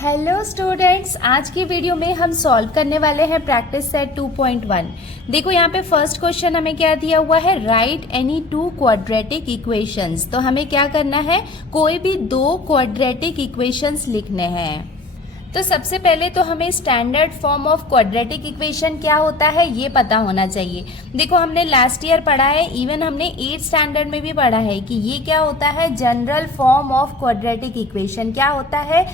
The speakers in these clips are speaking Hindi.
हेलो स्टूडेंट्स, आज की वीडियो में हम सॉल्व करने वाले हैं प्रैक्टिस सेट 2.1। देखो यहाँ पे फर्स्ट क्वेश्चन हमें क्या दिया हुआ है, right any two quadratic equations. तो हमें क्या करना है, कोई भी दो क्वाड्रेटिक इक्वेशंस लिखने हैं। तो सबसे पहले तो हमें standard form of quadratic equation क्या होता है ये पता होना चाहिए। देखो हमने लास्ट ईयर पढ़ा है, इवन हमने 8th स्टैंडर्ड में भी पढ़ा है कि ये क्या होता है, general form of quadratic equation क्या होता है,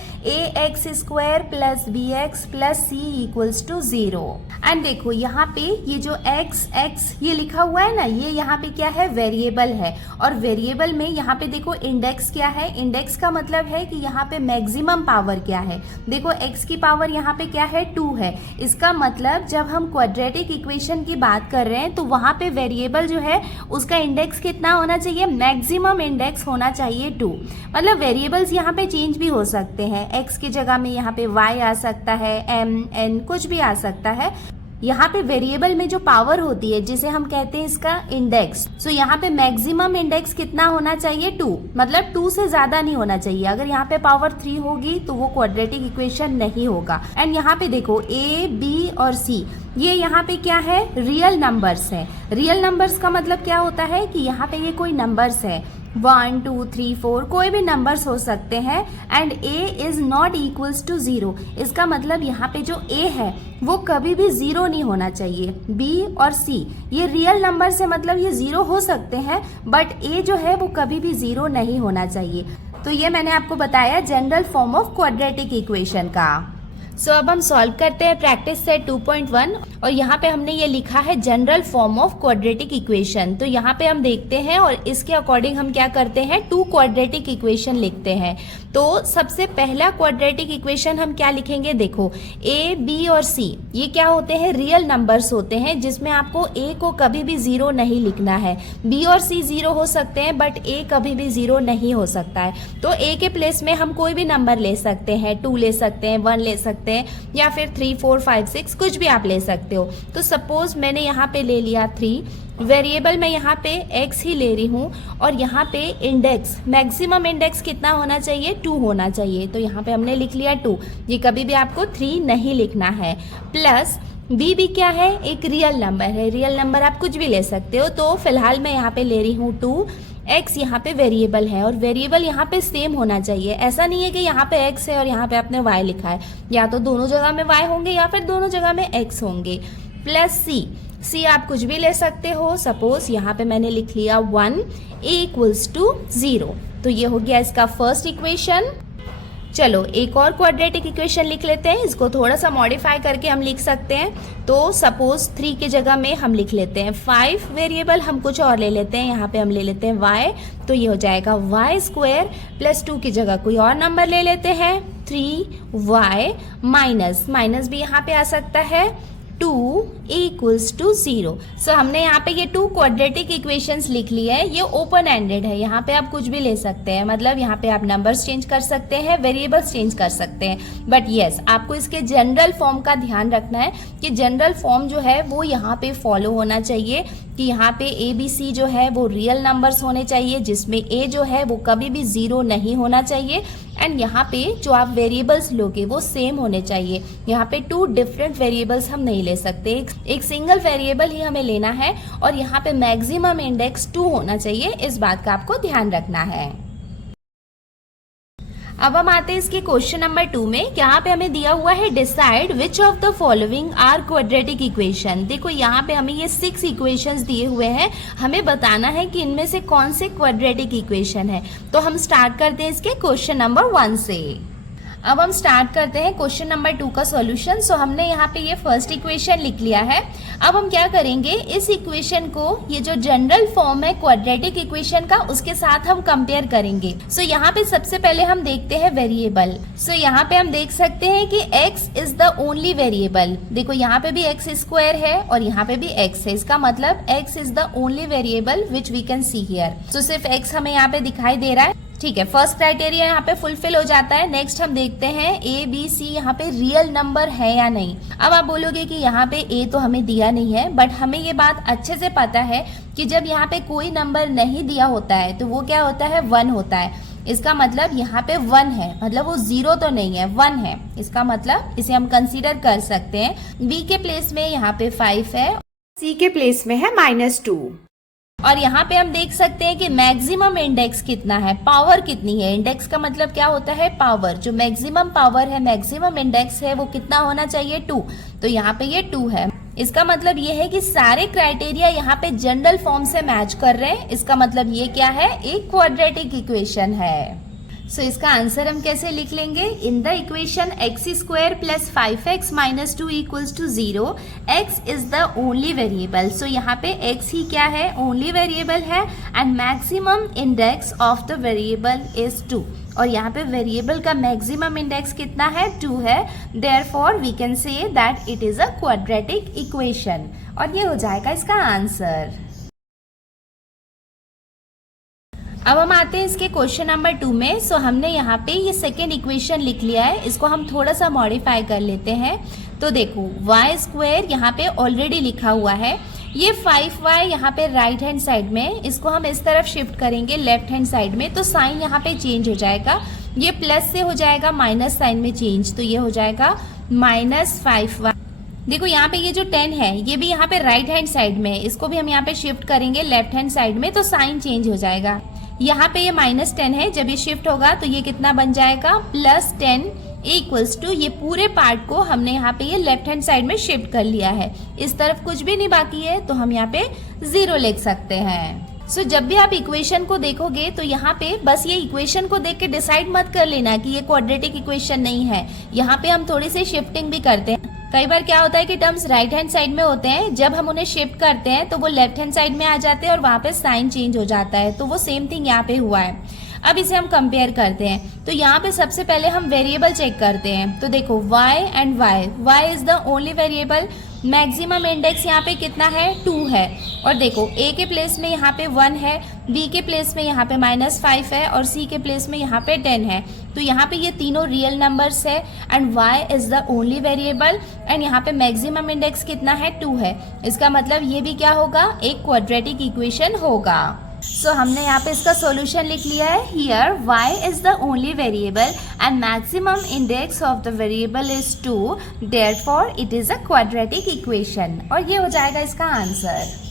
ax square plus bx plus c equals to 0। And देखो यहाँ पे ये जो x ये लिखा हुआ है ना, ये यहाँ पे क्या है, वेरिएबल है। और वेरिएबल में यहाँ पे देखो इंडेक्स क्या है, इंडेक्स का मतलब है कि यहाँ पे मैक्सिमम पावर क्या है। देखो x की पावर यहाँ पे क्या है, 2 है। इसका मतलब जब हम क्वाड्रेटिक इक्वेशन की बात कर रहे हैं तो वहां पे वेरिएबल जो है उसका इंडेक्स कितना होना चाहिए, मैक्सिमम इंडेक्स होना चाहिए 2। मतलब वेरिएबल्स यहाँ पे चेंज भी हो सकते हैं, x की जगह में यहाँ पे y आ सकता है, m n कुछ भी आ सकता है। यहाँ पे वेरिएबल में जो पावर होती है जिसे हम कहते हैं इसका इंडेक्स, सो यहाँ पे मैक्सिमम इंडेक्स कितना होना चाहिए, 2। मतलब 2 से ज्यादा नहीं होना चाहिए। अगर यहाँ पे पावर 3 होगी तो वो क्वाड्रेटिक इक्वेशन नहीं होगा। एंड यहाँ पे देखो a, b और c ये यहाँ पे क्या है, रियल नंबर्स है। रियल नंबर्स का मतलब क्या होता है कि यहाँ पे ये कोई नंबर्स है, 1 2 3 4 कोई भी नंबर्स हो सकते हैं। And a is not equals to 0। इसका मतलब यहाँ पे जो a है वो कभी भी 0 नहीं होना चाहिए। b और c ये रियल नंबर से मतलब ये 0 हो सकते हैं, बट a जो है वो कभी भी 0 नहीं होना चाहिए। तो ये मैंने आपको बताया general form of quadratic equation का। सो अब हम सॉल्व करते हैं प्रैक्टिस सेट 2.1 और यहाँ पे हमने ये लिखा है general form of quadratic equation. तो यहाँ पे हम देखते हैं और इसके अकॉर्डिंग हम क्या करते हैं, 2 क्वाड्रेटिक इक्वेशन लिखते हैं। तो सबसे पहला क्वाड्रेटिक इक्वेशन हम क्या लिखेंगे, देखो a, b और c ये क्या होते हैं, रियल नंबर्स होते हैं जिसमें आपको a को कभी भी 0 नहीं लिखना है। b और c 0 हो सकते हैं बट a कभी भी 0 नहीं हो सकता है। तो a के प्लेस में हम कोई भी नंबर ले सकते हैं, 2 ले सकते हैं, 1 ले सकते हैं, या फिर 3 4 5 6 कुछ भी आप ले सकते हो। तो सपोज मैंने यहाँ पे ले लिया 3, वेरिएबल में यहाँ पे x ही ले रही हूँ और यहाँ पे इंडेक्स, मैक्सिमम इंडेक्स कितना होना चाहिए, 2 होना चाहिए। तो यहाँ पे हमने लिख लिया 2, ये कभी भी आपको 3 नहीं लिखना है। प्लस b भी क्या है, एक रियल नंबर है, रियल नंबर आप कुछ भी ले सकते हो। तो फिलहाल मैं यहाँ पे ले रही हूँ 2, x यहाँ पे वेरिएबल है और वेरिएबल यहाँ पे सेम होना चाहिए। ऐसा नहीं है कि यहाँ पे x है और यहाँ पे आपने y लिखा है, या तो दोनों जगह में y होंगे या फिर दोनों जगह में x होंगे। प्लस c आप कुछ भी ले सकते हो। सपोज यहाँ पे मैंने लिख लिया 1, a इक्वल्स टू 0। तो ये हो गया इसका फर्स्ट इक्वेशन। चलो एक और क्वाड्रेटिक इक्वेशन लिख लेते हैं, इसको थोड़ा सा मॉडिफाई करके हम लिख सकते हैं। तो सपोज 3 की जगह में हम लिख लेते हैं 5, वेरिएबल हम कुछ और ले लेते हैं, यहाँ पे हम ले लेते हैं y। तो ये हो जाएगा y स्क्वायर प्लस 2 की जगह कोई और नंबर ले लेते हैं 3y माइनस भी यहाँ पे आ सकता है 2 इक्वल्स टू 0। सो हमने यहाँ पे ये 2 क्वाड्रेटिक इक्वेशंस लिख ली है। ये ओपन एंडेड है, यहाँ पे आप कुछ भी ले सकते हैं, मतलब यहाँ पे आप नंबर्स चेंज कर सकते हैं, वेरिएबल्स चेंज कर सकते हैं। बट यस, आपको इसके जनरल फॉर्म का ध्यान रखना है कि जनरल फॉर्म जो है वो यहाँ पे फॉलो होना चाहिए कि यहाँ पे a b c जो है वो रियल नंबर्स होने चाहिए, जिसमें a जो है वो कभी भी 0 नहीं होना चाहिए। एंड यहाँ पे जो आप वेरिएबल्स लोगे वो सेम होने चाहिए। यहाँ पे 2 डिफरेंट वेरिएबल्स हम नहीं ले सकते, एक सिंगल वेरिएबल ही हमें लेना है और यहाँ पे मैक्सिमम इंडेक्स 2 होना चाहिए। इस बात का आपको ध्यान रखना है। अब हम आते हैं इसके क्वेश्चन नंबर 2 में। यहाँ पे हमें दिया हुआ है decide which of the following are quadratic equation. देखो यहाँ पे हमें ये 6 इक्वेशंस दिए हुए हैं, हमें बताना है कि इनमें से कौन से क्वाड्रेटिक इक्वेशन है। तो हम स्टार्ट करते हैं इसके क्वेश्चन नंबर 1 से। अब हम स्टार्ट करते हैं क्वेश्चन नंबर 2 का सॉल्यूशन। सो हमने यहाँ पे ये फर्स्ट इक्वेशन लिख लिया है। अब हम क्या करेंगे, इस इक्वेशन को, ये जो जनरल फॉर्म है क्वाड्रेटिक इक्वेशन का, उसके साथ हम कंपेयर करेंगे। सो यहाँ पे सबसे पहले हम देखते हैं वेरिएबल। सो यहाँ पे हम देख सकते हैं कि x is the only variable. देखो यहाँ पे भी x स्क्वायर है और यहाँ पे भी x है, इसका मतलब x is the only variable which we can see here. So सिर्फ x हमें यहाँ पे दिखाई दे रहा है, ठीक है। फर्स्ट क्राइटेरिया यहाँ पे फुलफिल हो जाता है। नेक्स्ट हम देखते हैं a b c यहाँ पे रियल नंबर है या नहीं। अब आप बोलोगे कि यहाँ पे a तो हमें दिया नहीं है, बट हमें ये बात अच्छे से पता है कि जब यहाँ पे कोई नंबर नहीं दिया होता है तो वो क्या होता है, 1 होता है। इसका मतलब यहाँ पे 1 है, मतलब वो 0 तो नहीं है, 1 है, इसका मतलब इसे हम कंसीडर कर सकते हैं। बी के प्लेस में यहाँ पे 5 है, सी के प्लेस में है -2। और यहाँ पे हम देख सकते हैं कि मैक्सिमम इंडेक्स कितना है, पावर कितनी है। इंडेक्स का मतलब क्या होता है, पावर। जो मैक्सिमम पावर है, मैक्सिमम इंडेक्स है, वो कितना होना चाहिए, 2। तो यहाँ पे ये 2 है। इसका मतलब ये है कि सारे क्राइटेरिया यहाँ पे जनरल फॉर्म से मैच कर रहे हैं। इसका मतलब ये क्या है, एक क्वाड्रेटिक इक्वेशन है। सो इसका आंसर हम कैसे लिख लेंगे, in the equation x² + 5x - 2 = 0, x is the only variable. So यहाँ पे x ही क्या है, ओनली वेरिएबल है, and maximum index of the variable is 2। और यहाँ पे वेरिएबल का मैक्सिमम इंडेक्स कितना है, 2 है। Therefore we can say that it is a quadratic equation, और ये हो जाएगा इसका आंसर। अब हम आते हैं इसके क्वेश्चन नंबर 2 में। सो हमने यहाँ पे ये सेकेंड इक्वेशन लिख लिया है, इसको हम थोड़ा सा मॉडिफाई कर लेते हैं। तो देखो y² यहाँ पे ऑलरेडी लिखा हुआ है, ये 5y यहाँ पे राइट हैंड साइड में, इसको हम इस तरफ शिफ्ट करेंगे लेफ्ट हैंड साइड में, तो साइन यहाँ पे चेंज हो जाएगा, ये प्लस से हो जाएगा माइनस साइन में चेंज, तो ये हो जाएगा -5y। देखो यहाँ पे ये जो 10 है ये भी यहाँ पे राइट हैंड साइड में, इसको भी हम यहाँ पे शिफ्ट करेंगे लेफ्ट हैंड साइड में, तो साइन चेंज हो जाएगा। यहाँ पे ये -10 है, जब ये शिफ्ट होगा तो ये कितना बन जाएगा, +10 = ये पूरे पार्ट को हमने यहाँ पे ये लेफ्ट हैंड साइड में शिफ्ट कर लिया है। इस तरफ कुछ भी नहीं बाकी है, तो हम यहाँ पे 0 लिख सकते हैं। सो जब भी आप इक्वेशन को देखोगे तो यहाँ पे बस ये इक्वेशन को देख के डिसाइड मत कर लेना कि ये क्वाड्रेटिक इक्वेशन नहीं है। यहाँ पे हम थोड़ी सी शिफ्टिंग भी करते हैं। कई बार क्या होता है कि टर्म्स राइट हैंड साइड में होते हैं, जब हम उन्हें शिफ्ट करते हैं तो वो लेफ्ट हैंड साइड में आ जाते हैं और वहां पे साइन चेंज हो जाता है। तो वो सेम थिंग यहाँ पे हुआ है। अब इसे हम कंपेयर करते हैं, तो यहाँ पे सबसे पहले हम वेरिएबल चेक करते हैं। तो देखो y and y is the only variable. Maximum index यहाँ पे कितना है, 2 है। और देखो a के प्लेस में यहाँ पे 1 है, b के प्लेस में यहाँ पे -5 है, और c के प्लेस में यहाँ पे 10 है। तो यहाँ पे ये तीनों रियल नंबर्स है, and y is the only variable, and यहाँ पे मैक्सिमम इंडेक्स कितना है, 2 है। इसका मतलब ये भी क्या होगा, एक क्वाड्रेटिक इक्वेशन होगा। सो हमने यहाँ पे इसका सॉल्यूशन लिख लिया है। Here y is the only variable and maximum index of the variable is 2, therefore it is a quadratic equation, और ये हो जाएगा इसका आंसर।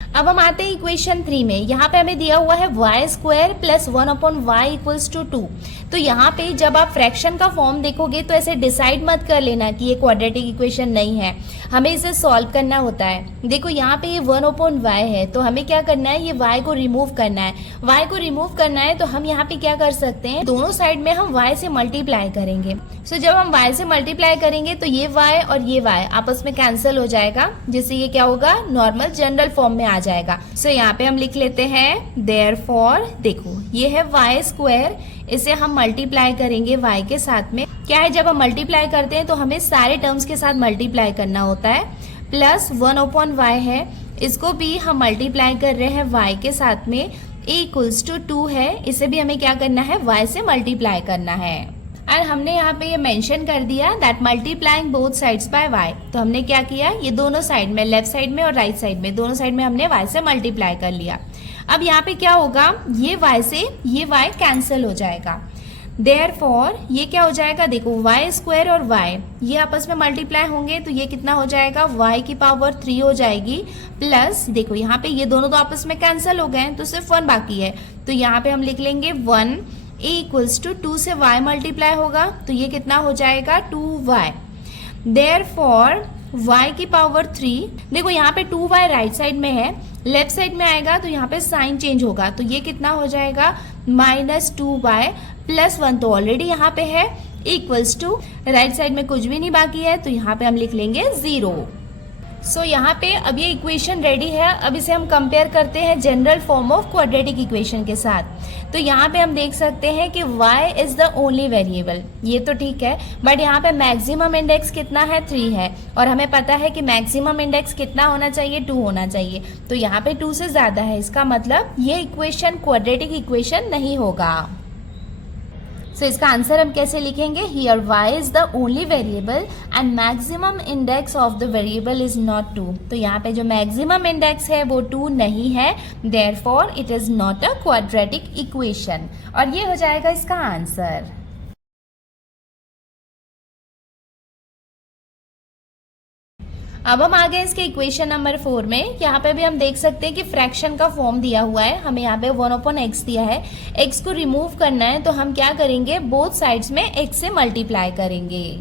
अब हम आते हैं इक्वेशन 3 में। यहाँ पे हमें दिया हुआ है y² + 1/y = 2। तो यहाँ पे जब आप फ्रैक्शन का फॉर्म देखोगे तो ऐसे डिसाइड मत कर लेना कि ये क्वाड्रेटिक इक्वेशन नहीं है, हमें इसे सॉल्व करना होता है। देखो यहाँ पे ये 1/y है, तो हमें क्या करना है, ये y को रिमूव करना है। y को रिमूव करना है तो हम यहाँ पे क्या कर सकते हैं, दोनों साइड में हम y से मल्टीप्लाई करेंगे। सो जब हम y से मल्टीप्लाई करेंगे तो ये y और ये y आपस में कैंसिल हो जाएगा, जिससे ये क्या होगा, नॉर्मल जनरल फॉर्म में आ जाएगा। सो यहाँ पे हम लिख लेते हैं देयरफॉर, देखो ये है y², इसे हम मल्टीप्लाई करेंगे y के साथ में। क्या है, जब हम मल्टीप्लाई करते हैं तो हमें सारे टर्म्स के साथ मल्टीप्लाई करना होता है। प्लस 1/y है, इसको भी हम मल्टीप्लाई कर रहे हैं y के साथ में, = 2 है, इसे भी हमें क्या करना है, y से मल्टीप्लाई करना है। और हमने यहाँ पे ये मेंशन कर दिया that multiplying both sides by y। तो हमने क्या किया, ये दोनों साइड में, लेफ्ट साइड में और राइट साइड में, दोनों साइड में हमने y से मल्टीप्लाई कर लिया। अब यहाँ पे क्या होगा, ये y से ये y कैंसिल हो जाएगा। देयरफॉर ये क्या हो जाएगा, देखो y² और y ये आपस में मल्टीप्लाई होंगे तो ये कितना हो जाएगा, y की पावर 3 हो जाएगी। प्लस देखो यहाँ पे ये दोनों तो आपस में कैंसिल हो गए तो सिर्फ 1 बाकी है, तो यहाँ पे हम लिख लेंगे 1 = 2 से y मल्टीप्लाई होगा तो ये कितना हो जाएगा, 2y। देयरफॉर y की पावर 3, देखो यहाँ पे 2y राइट साइड में है, लेफ्ट साइड में आएगा तो यहाँ पे साइन चेंज होगा, तो ये कितना हो जाएगा, -2y + 1 तो ऑलरेडी यहाँ पे है, = राइट साइड में कुछ भी नहीं बाकी है, तो यहाँ पे हम लिख लेंगे 0। सो यहाँ पे अब ये इक्वेशन रेडी है। अब इसे हम कंपेयर करते हैं general form of quadratic equation के साथ। तो यहाँ पे हम देख सकते हैं कि y is the only variable, ये तो ठीक है, बट यहाँ पे मैक्सिमम इंडेक्स कितना है, 3 है, और हमें पता है कि मैक्सिमम इंडेक्स कितना होना चाहिए, 2 होना चाहिए। तो यहाँ पे 2 से ज्यादा है, इसका मतलब ये इक्वेशन क्वाड्रेटिक इक्वेशन नहीं होगा। सो इसका आंसर हम कैसे लिखेंगे? Here y is the only variable and maximum index of the variable is not 2। तो यहाँ पे जो मैक्सिमम इंडेक्स है वो 2 नहीं है, therefore it is not a quadratic equation. और ये हो जाएगा इसका आंसर। अब हम आ गए इसके इक्वेशन नंबर 4 में। यहाँ पे भी हम देख सकते हैं कि फ्रैक्शन का फॉर्म दिया हुआ है, हमें यहाँ पे 1/x दिया है। x को रिमूव करना है तो हम क्या करेंगे? बोथ साइड्स में x से मल्टीप्लाई करेंगे।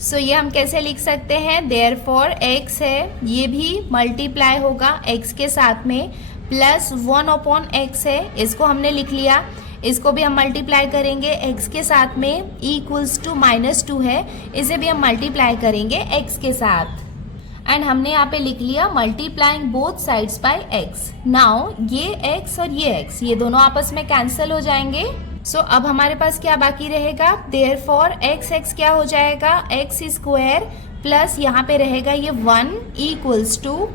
सो ये हम कैसे लिख सकते हैं? देयरफॉर x है, ये भी मल्टीप्लाई होगा x के साथ में, प्लस 1/x है, इसको हमने लिख लिया। इसको भी हम मल्टीप्लाई करेंगे x के साथ में, इक्वल्स टू -2 है, इसे भी हम मल्टीप्लाई करेंगे x के साथ। एंड हमने यहाँ पे लिख लिया multiplying both sides by x। Now ये x और ये x, ये दोनों आपस में कैंसिल हो जाएंगे। सो अब हमारे पास क्या बाकी रहेगा? देयरफॉर x क्या हो जाएगा? x स्क्वायर प्लस यहाँ पे रहेगा ये 1 इक्वल्स टू,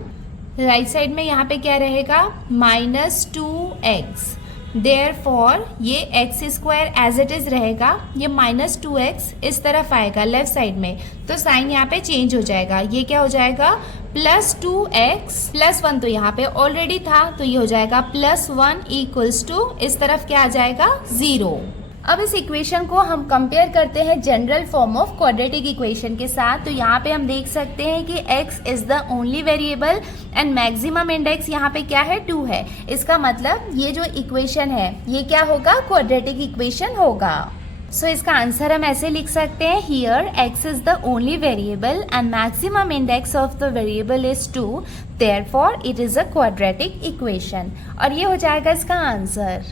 राइट साइड में यहाँ पे क्या रहेगा? -2x। देयरफॉर ये x square as it is रहेगा, ये -2x इस तरफ आएगा लेफ्ट साइड में, तो साइन यहाँ पे चेंज हो जाएगा। ये क्या हो जाएगा? +2x प्लस 1, तो यहाँ पे ऑलरेडी था, तो ये हो जाएगा +1 इक्वल्स टू, इस तरफ क्या आ जाएगा? 0। अब इस इक्वेशन को हम कंपेयर करते हैं general form of quadratic equation के साथ। तो यहाँ पे हम देख सकते हैं कि x is the only variable and maximum index यहाँ पे क्या है? 2 है। इसका मतलब ये जो इक्वेशन है ये क्या होगा? क्वाड्रेटिक इक्वेशन होगा। सो इसका आंसर हम ऐसे लिख सकते हैं, here x is the only variable and maximum index of the variable is 2, therefore it is a quadratic equation. और ये हो जाएगा इसका आंसर।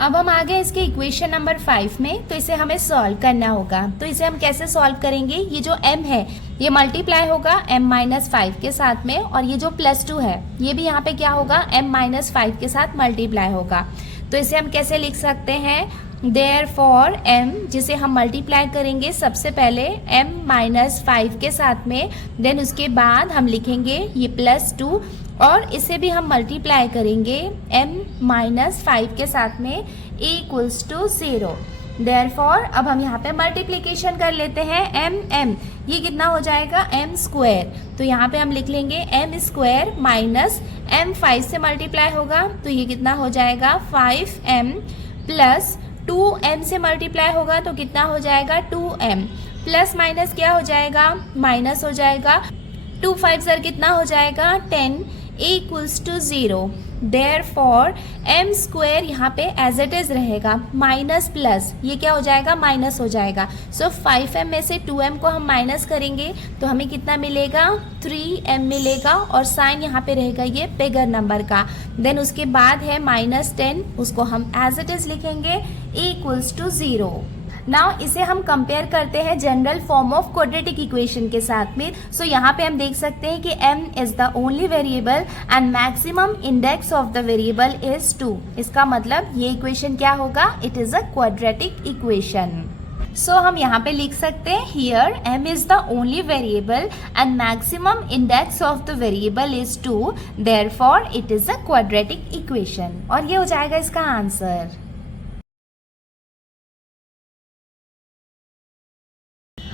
अब हम आ गए इसके इक्वेशन नंबर 5 में, तो इसे हमें सॉल्व करना होगा। तो इसे हम कैसे सॉल्व करेंगे? ये जो m है ये मल्टीप्लाई होगा m-5 के साथ में, और ये जो +2 है ये भी यहाँ पे क्या होगा? m-5 के साथ मल्टीप्लाई होगा। तो इसे हम कैसे लिख सकते हैं? देयरफॉर m, जिसे हम मल्टीप्लाई करेंगे सबसे पहले m-5 के साथ में, देन उसके बाद हम लिखेंगे ये +2, और इसे भी हम मल्टीप्लाई करेंगे m-5 के साथ में, इक्वल्स टू 0। देयरफॉर अब हम यहाँ पे मल्टीप्लिकेशन कर लेते हैं m, ये कितना हो जाएगा? m square. तो यहाँ पे हम लिख लेंगे m स्क्वायर माइनस m5 से मल्टीप्लाई होगा, तो ये कितना हो जाएगा? 5m प्लस 2m से मल्टीप्लाई होगा तो कितना हो जाएगा? 2m प्लस माइनस क्या हो जाएगा? माइनस हो जाएगा। 2 5 सर कितना हो जाएगा? 10 equals to 0। Therefore m square यहाँ पे एज इट इज रहेगा, माइनस प्लस ये क्या हो जाएगा? माइनस हो जाएगा। सो 5m में से 2m को हम माइनस करेंगे तो हमें कितना मिलेगा? 3m मिलेगा, और साइन यहाँ पे रहेगा ये बिगर नंबर का। देन उसके बाद है -10, उसको हम एज इट इज लिखेंगे, इक्वल्स टू 0। नाउ इसे हम कंपेयर करते हैं general form of quadratic equation के साथ में। सो यहाँ पे हम देख सकते हैं कि m is the only variable and maximum index of the variable is 2। इसका मतलब ये इक्वेशन क्या होगा? It is a quadratic equation. So हम यहाँ पे लिख सकते हैं, here m is the only variable and maximum index of the variable is 2, therefore it is a quadratic equation. और ये हो जाएगा इसका आंसर।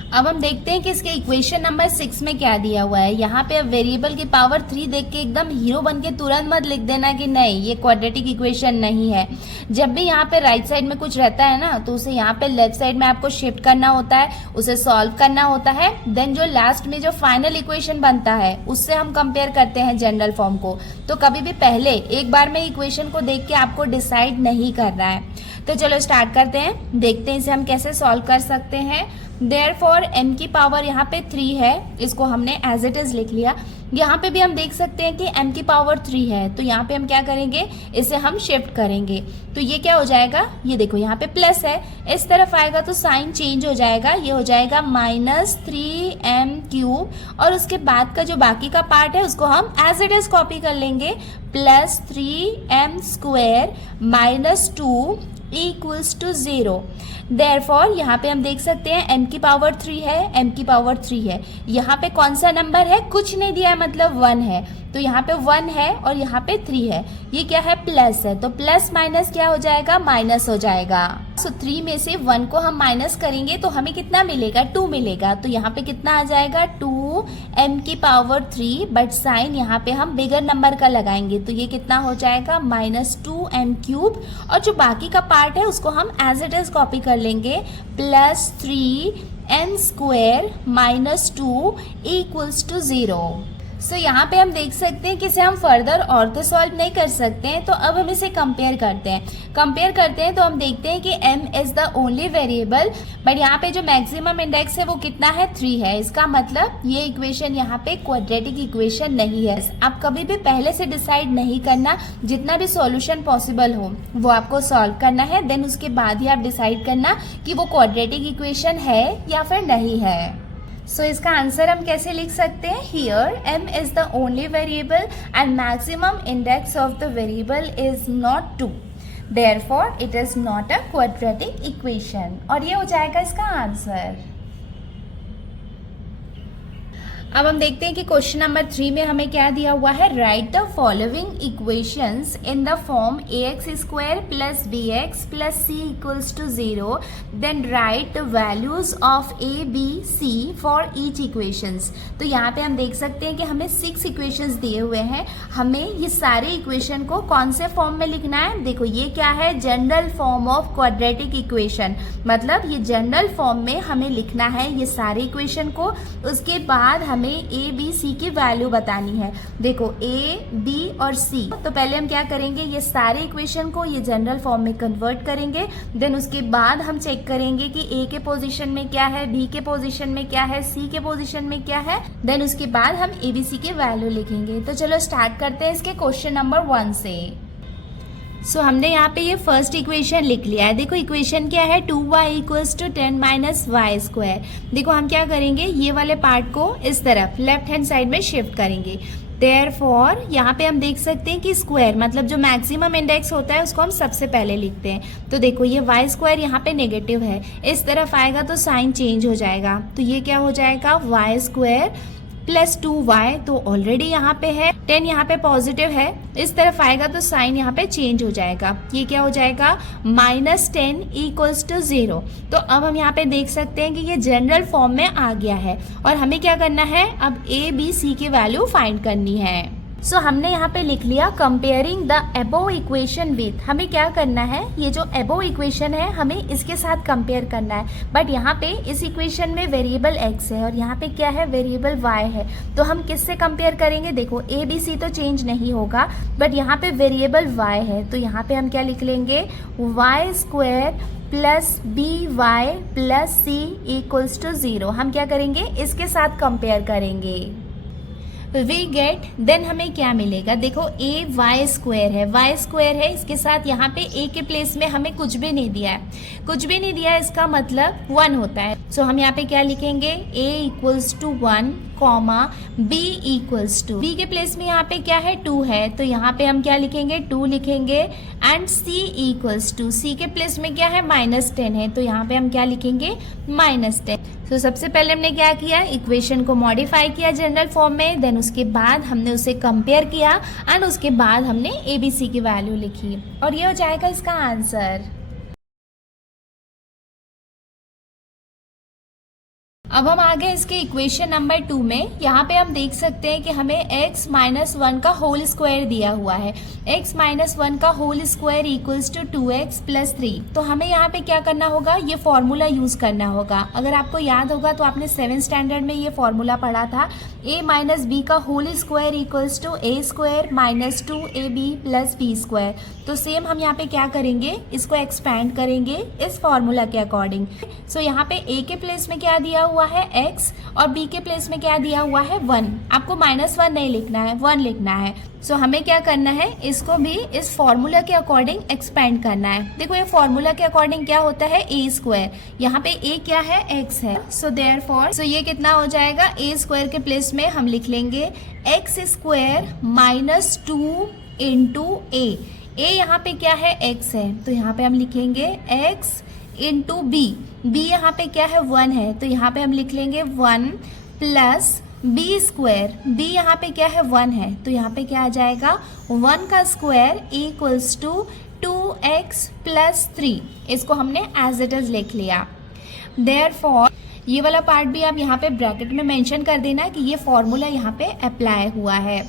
अब हम देखते हैं कि इसके इक्वेशन नंबर 6 में क्या दिया हुआ है। यहाँ पे अब वेरिएबल की पावर 3 देख के एकदम हीरो बन के तुरंत मत लिख देना कि नहीं ये क्वाड्रेटिक इक्वेशन नहीं है। जब भी यहाँ पे राइट साइड में कुछ रहता है ना, तो उसे यहाँ पे लेफ्ट साइड में आपको शिफ्ट करना होता है, उसे सॉल्व करना होता है, देन जो लास्ट में जो फाइनल इक्वेशन बनता है उससे हम कंपेयर करते हैं जनरल फॉर्म को। तो कभी भी पहले एक बार में इक्वेशन को देख के आपको डिसाइड नहीं करना है। तो चलो स्टार्ट करते हैं, देखते हैं इसे हम कैसे सॉल्व कर सकते हैं। देयरफॉर m की पावर यहाँ पे 3 है, इसको हमने एज इट इज लिख लिया। यहाँ पे भी हम देख सकते हैं कि m की पावर 3 है, तो यहाँ पे हम क्या करेंगे? इसे हम शिफ्ट करेंगे, तो ये क्या हो जाएगा? ये देखो यहाँ पे प्लस है, इस तरफ आएगा तो साइन चेंज हो जाएगा, ये हो जाएगा -3m³, और उसके बाद का जो बाकी का पार्ट है उसको हम एज इट इज कॉपी कर लेंगे, +3m² -2 इक्वल्स टू 0। देयरफॉर यहाँ पे हम देख सकते हैं m की पावर 3 है, m की पावर 3 है, यहाँ पे कौन सा नंबर है? कुछ नहीं दिया है, मतलब 1 है। तो यहाँ पे 1 है और यहाँ पे 3 है, ये क्या है प्लस है, तो प्लस माइनस क्या हो जाएगा माइनस हो जाएगा। सो 3 में से 1 को हम माइनस करेंगे तो हमें कितना मिलेगा 2 मिलेगा, तो यहाँ पे कितना आ जाएगा 2m⁻3, बट साइन यहाँ पे हम बिगर नंबर का लगाएंगे तो ये कितना हो जाएगा -2m³, और जो बाकी का पार्ट है उसको हम एज इट इज कॉपी कर लेंगे, +3m² -2 = 0। सो यहाँ पे हम देख सकते हैं कि इसे हम फर्दर और तो सॉल्व नहीं कर सकते हैं, तो अब हम इसे कंपेयर करते हैं तो हम देखते हैं कि m is the only variable, but यहाँ पे जो मैक्सिमम इंडेक्स है वो कितना है 3 है, इसका मतलब ये इक्वेशन यहाँ पे क्वाड्रेटिक इक्वेशन नहीं है। आप कभी भी पहले से डिसाइड नहीं करना, जितना भी सॉल्यूशन पॉसिबल हो वो आपको सॉल्व करना है, देन उसके बाद ही आप डिसाइड करना कि वो क्वाड्रेटिक इक्वेशन है या फिर नहीं है। सो इसका आंसर हम कैसे लिख सकते हैं, here m is the only variable and maximum index of the variable is not 2, therefore it is not a quadratic equation, और ये हो जाएगा इसका आंसर। अब हम देखते हैं कि क्वेश्चन नंबर 3 में हमें क्या दिया हुआ है, write the following equations in the form ax² + bx + c = 0, then write the values of a b c for each equations. तो यहाँ पे हम देख सकते हैं कि हमें 6 इक्वेशंस दिए हुए हैं, हमें ये सारे इक्वेशन को कौन से फॉर्म में लिखना है, देखो ये क्या है general form of quadratic equation, मतलब ये जनरल फॉर्म में हमें लिखना है ये सारे इक्वेशन को, उसके बाद हमें a b c की वैल्यू बतानी है। देखो a b और c, तो पहले हम क्या करेंगे ये सारे इक्वेशन को ये जनरल फॉर्म में कन्वर्ट करेंगे, देन उसके बाद हम चेक करेंगे कि a के पोजीशन में क्या है, b के पोजीशन में क्या है, c के पोजीशन में क्या है, देन उसके बाद हम a b c की वैल्यू लिखेंगे। तो चलो स्टार्ट करते हैं इसके क्वेश्चन नंबर 1 से। सो हमने यहाँ पे ये फर्स्ट इक्वेशन लिख लिया है। देखो इक्वेशन क्या है 2y = 10 - y²। देखो हम क्या करेंगे ये वाले पार्ट को इस तरफ लेफ्ट हैंड साइड में शिफ्ट करेंगे, देयरफॉर यहाँ पे हम देख सकते हैं कि स्क्वायर मतलब जो मैक्सिमम इंडेक्स होता है उसको हम सबसे पहले लिखते हैं। तो देखो ये y² यहाँ पे नेगेटिव है, इस तरफ आएगा तो साइन चेंज हो जाएगा, तो ये क्या हो जाएगा y² + 2y, तो ऑलरेडी यहाँ पे है, 10 यहाँ पे पॉजिटिव है, इस तरफ आएगा तो साइन यहाँ पे चेंज हो जाएगा, ये क्या हो जाएगा -10 = 0। तो अब हम यहाँ पे देख सकते हैं कि ये जनरल फॉर्म में आ गया है, और हमें क्या करना है अब a b c की वैल्यू फाइंड करनी है। सो हमने यहाँ पे लिख लिया comparing the above equation with, हमें क्या करना है ये जो अबोव इक्वेशन है हमें इसके साथ कंपेयर करना है, बट यहाँ पे इस इक्वेशन में वेरिएबल x है और यहाँ पे क्या है वेरिएबल y है, तो हम किससे कंपेयर करेंगे, देखो a b c तो चेंज नहीं होगा, बट यहाँ पे वेरिएबल y है, तो यहाँ पे हम क्या लिख लेंगे y² + by + c = 0। हम क्या करेंगे इसके साथ कंपेयर करेंगे, वी गेट, देन हमें क्या मिलेगा, देखो y² है, इसके साथ यहाँ पे a के प्लेस में हमें कुछ भी नहीं दिया है, इसका मतलब 1 होता है। सो हम यहाँ पे क्या लिखेंगे a = 1, b के प्लेस में यहाँ पे क्या है 2 है, तो यहाँ पे हम क्या लिखेंगे 2 लिखेंगे, एंड c के प्लेस में क्या है -10 है, तो यहाँ पे हम क्या लिखेंगे -10। तो सबसे पहले हमने क्या किया इक्वेशन को मॉडिफाई किया जनरल फॉर्म में, देन उसके बाद हमने उसे कंपेयर किया एंड उसके बाद हमने a b c की वैल्यू लिखी, और ये हो जाएगा इसका आंसर। अब हम आ गए इसके इक्वेशन नंबर 2 में। यहाँ पे हम देख सकते हैं कि हमें x - 1 का होल स्क्वायर दिया हुआ है, x - 1 का होल स्क्वायर = 2x + 3। तो हमें यहाँ पे क्या करना होगा ये फॉर्मूला यूज करना होगा। अगर आपको याद होगा तो आपने 7th स्टैंडर्ड में ये फॉर्मूला पढ़ा था, a - b का whole square = a² - 2ab + b²। तो सेम हम यहाँ पे क्या करेंगे इसको एक्सपैंड करेंगे इस फॉर्मूला के अकॉर्डिंग। सो यहाँ पे a के प्लेस में क्या दिया हुआ है x, और b के प्लेस में क्या दिया हुआ है 1। आपको -1 नहीं लिखना है 1 लिखना है। सो हमें क्या करना है इसको भी इस फॉर्मूला के अकॉर्डिंग एक्सपेंड करना है। देखो ये फॉर्मूला के अकॉर्डिंग क्या होता है a², यहाँ पे a क्या है x है, सो देयरफॉर ये कितना हो जाएगा a² के प्लेस में हम लिख लेंगे x² - 2 × a। a यहाँ पे क्या है x है, तो यहाँ पे हम लिखेंगे x × b। b यहाँ पे क्या है 1 है, तो यहाँ पे हम लिख लेंगे 1 + बी स्क्वायर, बी यहाँ पे क्या है 1 है, तो यहाँ पे क्या आ जाएगा 1 का square equals to 2x plus 3। इसको हमने एज इट इज लिख लिया। देयरफॉर ये वाला पार्ट भी आप यहाँ पे ब्रैकेट में मेंशन कर देना कि ये फॉर्मूला यहाँ पे अप्लाई हुआ है।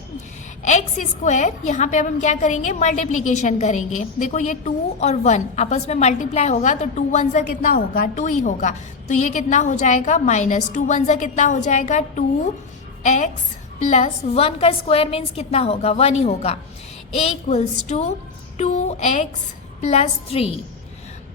एक्स स्क्वायर यहाँ पे अब हम क्या करेंगे, मल्टीप्लीकेशन करेंगे। देखो ये 2 और 1 आपस में मल्टीप्लाई होगा तो 2 1 सा कितना होगा 2 ही होगा, तो ये कितना हो जाएगा माइनस 2 1 सा कितना हो जाएगा 2x प्लस 1 का स्क्वायर मीन्स कितना होगा 1 ही होगा, equals to 2x plus 3।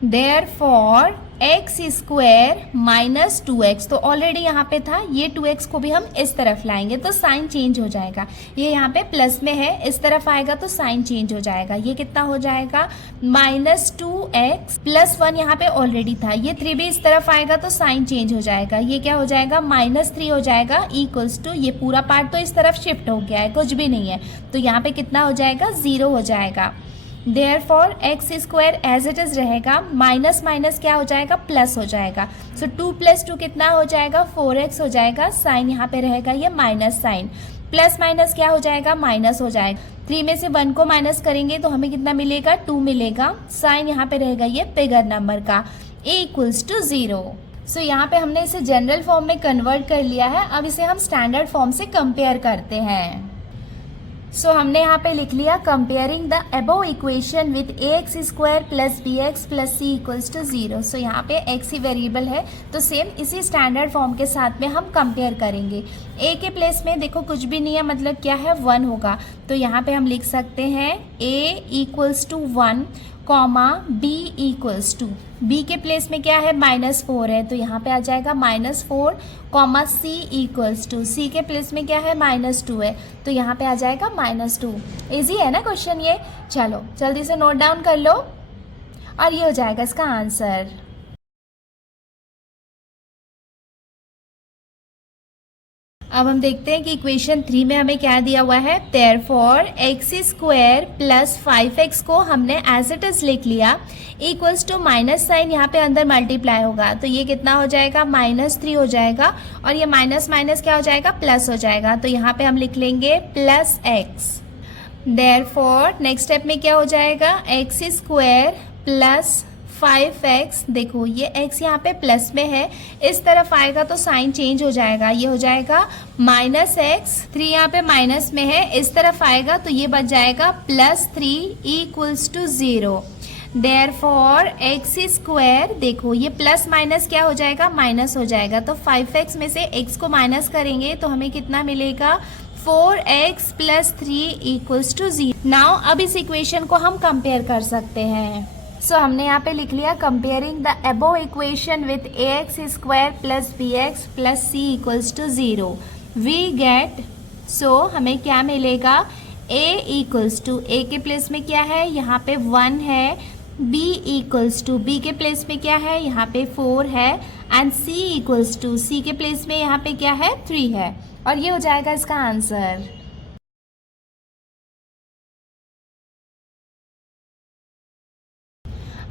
Therefore x square minus 2x, तो ऑलरेडी यहाँ पे था, ये 2x को भी हम इस तरफ लाएंगे तो साइन चेंज हो जाएगा। ये यहाँ पे प्लस में है, इस तरफ आएगा तो साइन चेंज हो जाएगा। ये कितना हो जाएगा माइनस 2x प्लस 1 यहाँ पे ऑलरेडी था, ये 3 भी इस तरफ आएगा तो साइन चेंज हो जाएगा। ये क्या हो जाएगा -3 हो जाएगा इक्वल्स टू, ये पूरा पार्ट तो इस तरफ शिफ्ट हो गया है, कुछ भी नहीं है, तो यहाँ पे कितना हो जाएगा 0 हो जाएगा। Therefore x square as it is रहेगा, माइनस माइनस क्या हो जाएगा प्लस हो जाएगा, सो 2 प्लस 2 कितना हो जाएगा 4x हो जाएगा। साइन यहाँ पे रहेगा ये माइनस साइन, प्लस माइनस क्या हो जाएगा माइनस हो जाएगा। 3 में से 1 को माइनस करेंगे तो हमें कितना मिलेगा 2 मिलेगा। साइन यहाँ पे रहेगा ये बिगर नंबर का इक्वल्स टू 0। सो यहाँ पे हमने इसे जनरल फॉर्म में कन्वर्ट कर लिया है। अब इसे हम स्टैंडर्ड फॉर्म से कंपेयर करते हैं। सो हमने यहाँ पे लिख लिया comparing the above equation with ax square plus bx plus c equals to 0। So यहाँ पे x ही वेरिएबल है तो सेम इसी स्टैंडर्ड फॉर्म के साथ में हम कंपेयर करेंगे। a के प्लेस में देखो कुछ भी नहीं है, मतलब क्या है 1 होगा, तो यहाँ पे हम लिख सकते हैं a equals to 1 comma b equals to, b के प्लेस में क्या है -4 है, तो यहाँ पे आ जाएगा -4 comma c equals to, c के प्लेस में क्या है -2 है, तो यहाँ पे आ जाएगा -2। इजी है ना क्वेश्चन ये। चलो जल्दी से नोट डाउन कर लो और ये हो जाएगा इसका आंसर। अब हम देखते हैं कि इक्वेशन 3 में हमें क्या दिया हुआ है। Therefore x square plus 5x को हमने एज इट इज लिख लिया, इक्वल्स टू माइनस साइन यहाँ पे अंदर मल्टीप्लाई होगा, तो ये कितना हो जाएगा -3 हो जाएगा, और ये माइनस माइनस क्या हो जाएगा प्लस हो जाएगा, तो यहाँ पे हम लिख लेंगे plus x। Therefore next step में क्या हो जाएगा, एक्स स्क्वायर प्लस 5x, देखो ये x यहाँ पे प्लस में है, इस तरफ आएगा तो साइन चेंज हो जाएगा, ये हो जाएगा -x, 3 यहाँ पे माइनस में है, इस तरफ आएगा तो ये बच जाएगा +3 equals to 0। Therefore x square, देखो ये प्लस माइनस क्या हो जाएगा माइनस हो जाएगा, तो 5x में से x को माइनस करेंगे तो हमें कितना मिलेगा 4x plus 3 equals to 0। Now अब इस इक्वेशन को हम कंपेयर कर सकते हैं। सो हमने यहाँ पे लिख लिया comparing the above equation with ax square plus bx plus c equals to 0 we get, so हमें क्या मिलेगा a इक्वल्स टू, a के प्लेस में क्या है यहाँ पे 1 है, b इक्वल्स टू, b के प्लेस में क्या है यहाँ पे 4 है, and c equals to, c के प्लेस में यहाँ पे क्या है 3 है, और ये हो जाएगा इसका आंसर।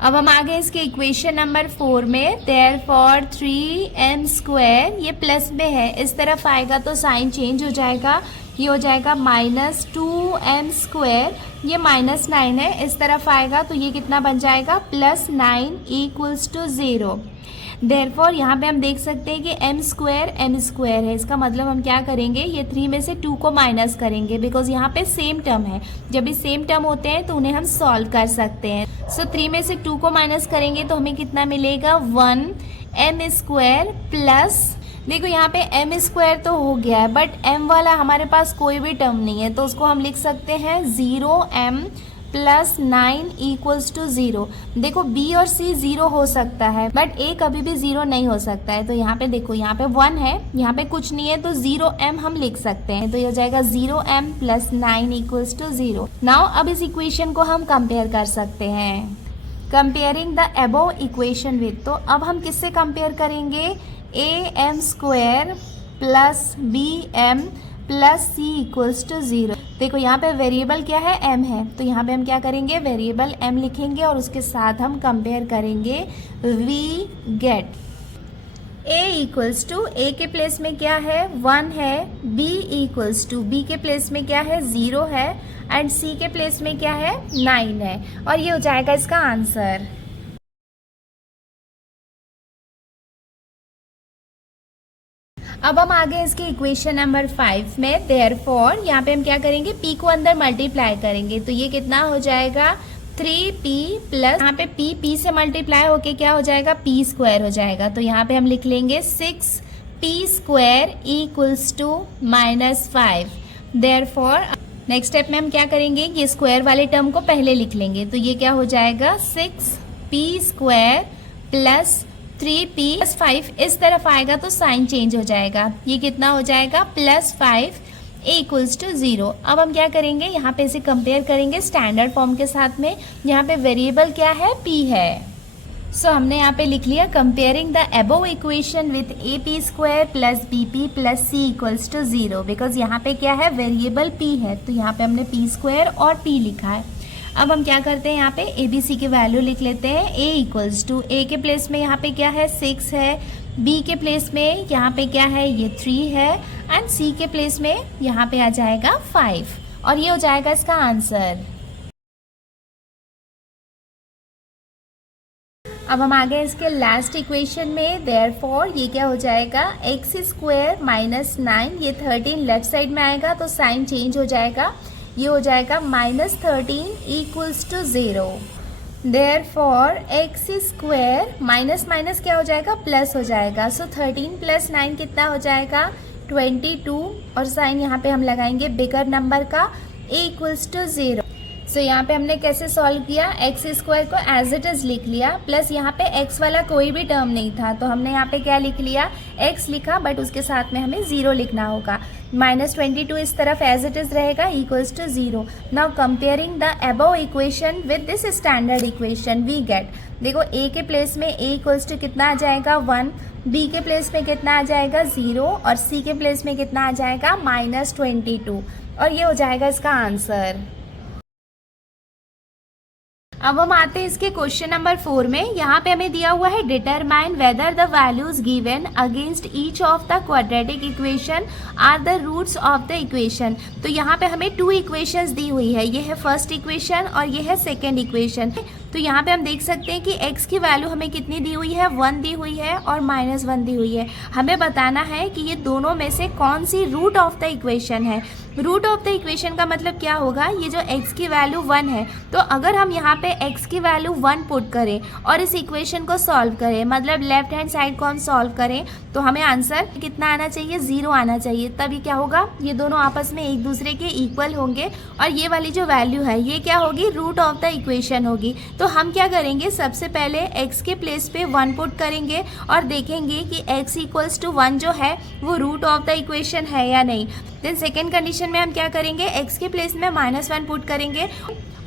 अब हम आ गए इसके इक्वेशन नंबर 4 में। देयरफॉर 3m स्क्वायर, ये प्लस में है, इस तरफ आएगा तो साइन चेंज हो जाएगा, ये हो जाएगा -2m स्क्वायर, ये -9 है, इस तरफ आएगा तो ये कितना बन जाएगा +9 इक्वल्स टू 0। देयरफॉर यहाँ पे हम देख सकते हैं कि m स्क्वायर है, इसका मतलब हम क्या करेंगे, ये 3 में से 2 को माइनस करेंगे, बिकॉज यहाँ पे सेम टर्म है, जब भी सेम टर्म होते हैं तो उन्हें हम सॉल्व कर सकते हैं। सो 3 में से 2 को माइनस करेंगे तो हमें कितना मिलेगा 1m स्क्वायर प्लस, देखो यहाँ पे m स्क्वायर तो हो गया है, बट m वाला हमारे पास कोई भी टर्म नहीं है, तो उसको हम लिख सकते हैं 0m प्लस 9 इक्वल्स टू 0। देखो b और c 0 हो सकता है, बट a कभी भी 0 नहीं हो सकता है, तो यहाँ पे देखो यहाँ पे 1 है, यहाँ पे कुछ नहीं है, तो 0m हम लिख सकते हैं, तो ये हो जाएगा 0m plus 9 equals to 0। Now अब इस इक्वेशन को हम कंपेयर कर सकते हैं। Comparing the above equation with, तो अब हम किससे कंपेयर करेंगे, am square plus bm plus c equals to 0। देखो यहाँ पे वेरिएबल क्या है m है, तो यहाँ पे हम क्या करेंगे वेरिएबल m लिखेंगे और उसके साथ हम कंपेयर करेंगे, we get a equals to a के प्लेस में क्या है 1 है, b इक्वल्स टू b के प्लेस में क्या है 0 है एंड c के प्लेस में क्या है 9 है और ये हो जाएगा इसका आंसर। अब हम आगे इसके इक्वेशन नंबर 5 में देयरफॉर यहाँ पे हम क्या करेंगे p को अंदर मल्टीप्लाई करेंगे तो ये कितना हो जाएगा 3p प्लस यहाँ पे p से मल्टीप्लाई होके क्या हो जाएगा p स्क्वायर हो जाएगा तो यहाँ पे हम लिख लेंगे 6p square equals to -5। Therefore next step में हम क्या करेंगे ये स्क्वायर वाले टर्म को पहले लिख लेंगे तो ये क्या हो जाएगा 6p square plus 3p plus 5 इस तरफ आएगा तो साइन चेंज हो जाएगा, ये कितना हो जाएगा +5 इक्वल्स टू 0। अब हम क्या करेंगे यहाँ पे इसे कंपेयर करेंगे स्टैंडर्ड फॉर्म के साथ में। यहाँ पे वेरिएबल क्या है p है। सो हमने यहाँ पे लिख लिया comparing the above equation with AP square plus BP plus C equals to 0 because यहाँ पे क्या है वेरिएबल p है तो यहाँ पे हमने p स्क्वायर और p लिखा है। अब हम क्या करते हैं यहाँ पे ABC की वैल्यू लिख लेते हैं a इक्वल्स टू a के प्लेस में यहाँ पे क्या है 6 है, b के प्लेस में यहाँ पे क्या है ये 3 है एंड c के प्लेस में यहाँ पे आ जाएगा 5 और ये हो जाएगा इसका आंसर। अब हम आगे इसके लास्ट इक्वेशन में देयरफॉर ये क्या हो जाएगा x स्क्वायर -9 ये 13 लेफ्ट साइड में आएगा तो साइन चेंज हो जाएगा, ये हो जाएगा -13 equals to 0। Therefore x square minus minus क्या हो जाएगा प्लस हो जाएगा सो 13 प्लस 9 कितना हो जाएगा 22 और साइन यहाँ पे हम लगाएंगे बिगर नंबर का इक्वल्स टू 0। सो यहाँ पे हमने कैसे सॉल्व किया एक्स स्क्वायर को एज इट इज लिख लिया प्लस यहाँ पे एक्स वाला कोई भी टर्म नहीं था तो हमने यहाँ पे क्या लिख लिया एक्स लिखा बट उसके साथ में हमें 0 लिखना होगा। -22 इस तरफ एज इट इज रहेगा equals to 0। Now comparing the above equation with this standard equation we get, देखो a के प्लेस में a इक्वल्स टू कितना आ जाएगा 1, b के प्लेस में कितना आ जाएगा 0 और c के प्लेस में कितना आ जाएगा -22 और ये हो जाएगा इसका आंसर। अब हम आते हैं इसके क्वेश्चन नंबर 4 में। यहाँ पे हमें दिया हुआ है determine whether the values given against each of the quadratic equation are the roots of the equation. तो यहाँ पे हमें 2 इक्वेशंस दी हुई है, ये है फर्स्ट इक्वेशन और ये है सेकेंड इक्वेशन। तो यहाँ पे हम देख सकते हैं कि x की वैल्यू हमें कितनी दी हुई है 1 दी हुई है और -1 दी हुई है। हमें बताना है कि ये दोनों में से कौन सी रूट ऑफ द इक्वेशन है। रूट ऑफ द इक्वेशन का मतलब क्या होगा, ये जो x की वैल्यू 1 है तो अगर हम यहाँ पे x की वैल्यू 1 पुट करें और इस इक्वेशन को सॉल्व करें मतलब लेफ्ट हैंड साइड को हम सॉल्व करें तो हमें आंसर कितना आना चाहिए 0 आना चाहिए। तब ये क्या होगा, ये दोनों आपस में एक दूसरे के इक्वल होंगे और ये वाली जो वैल्यू है ये क्या होगी रूट ऑफ द इक्वेशन होगी। तो हम क्या करेंगे सबसे पहले x के प्लेस पे 1 पुट करेंगे और देखेंगे कि x इक्वल्स टू 1 जो है वो रूट ऑफ द इक्वेशन है या नहीं। देन सेकेंड कंडीशन में हम क्या करेंगे x के प्लेस में -1 पुट करेंगे